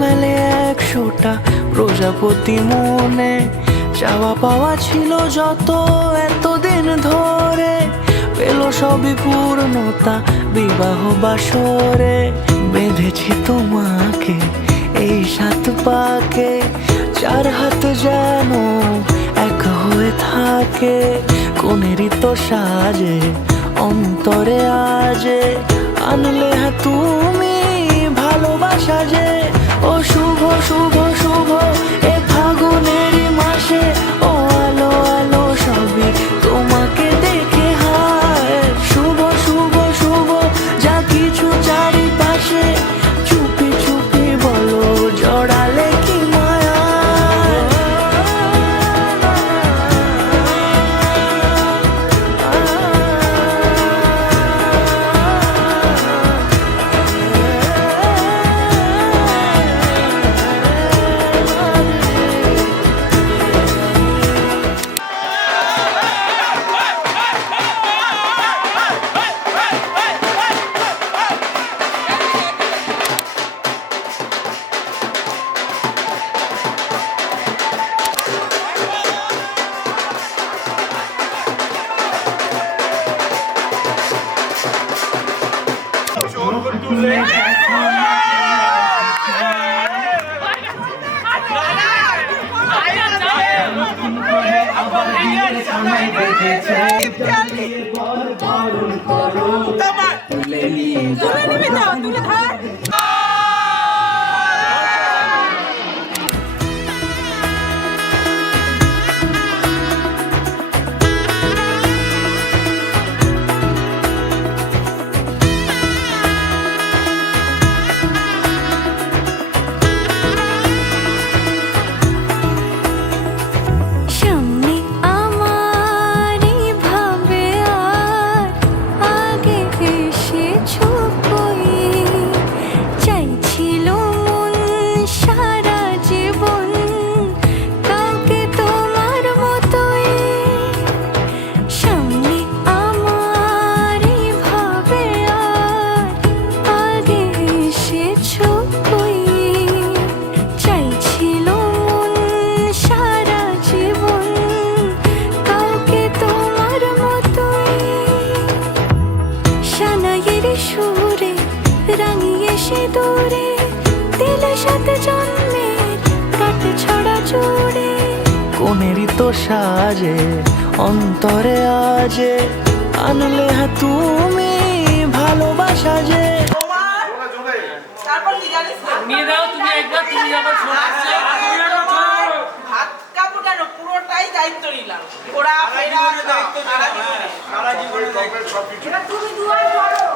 মেলে 100টা প্রজাপতি মনে, চাওয়া পাওয়া ছিল যত এতদিন ধরে, পেল সবই পূর্ণতা বিবাহ বাসরে। বেঁধেছি তোমাকে এই 7 পাকে, 4 হাত যেন এক হয়ে থাকে। কোনেরই তো সাজে অন্তরে আজে, আনলে হ্যাঁ তুমি ভালোবাসা যে। ও শুভ শুভ শুভ এ ফাগুনেরই মাসে, ও আলো আলো সবই তোমাকে দেখে হায়। শুভ শুভ শুভ যা কিছু চারিপাশে, চুপি চুপি বলো জড়ালে কি মায়া। কোনেরই তো সাজে অন্তরে আজে, আনলে হ্যাঁ তুমি ভালোবাসা যে। তারপর কি জানিস না? নিয়ে দাও তুমি একবার, তুমি আবার হাত কাপড় কেন পুরোটাই দায়িত্ব নিলাম। ওরা ফেরা সারা জীবনের দায়িত্ব। তুমি দুয়ার করো।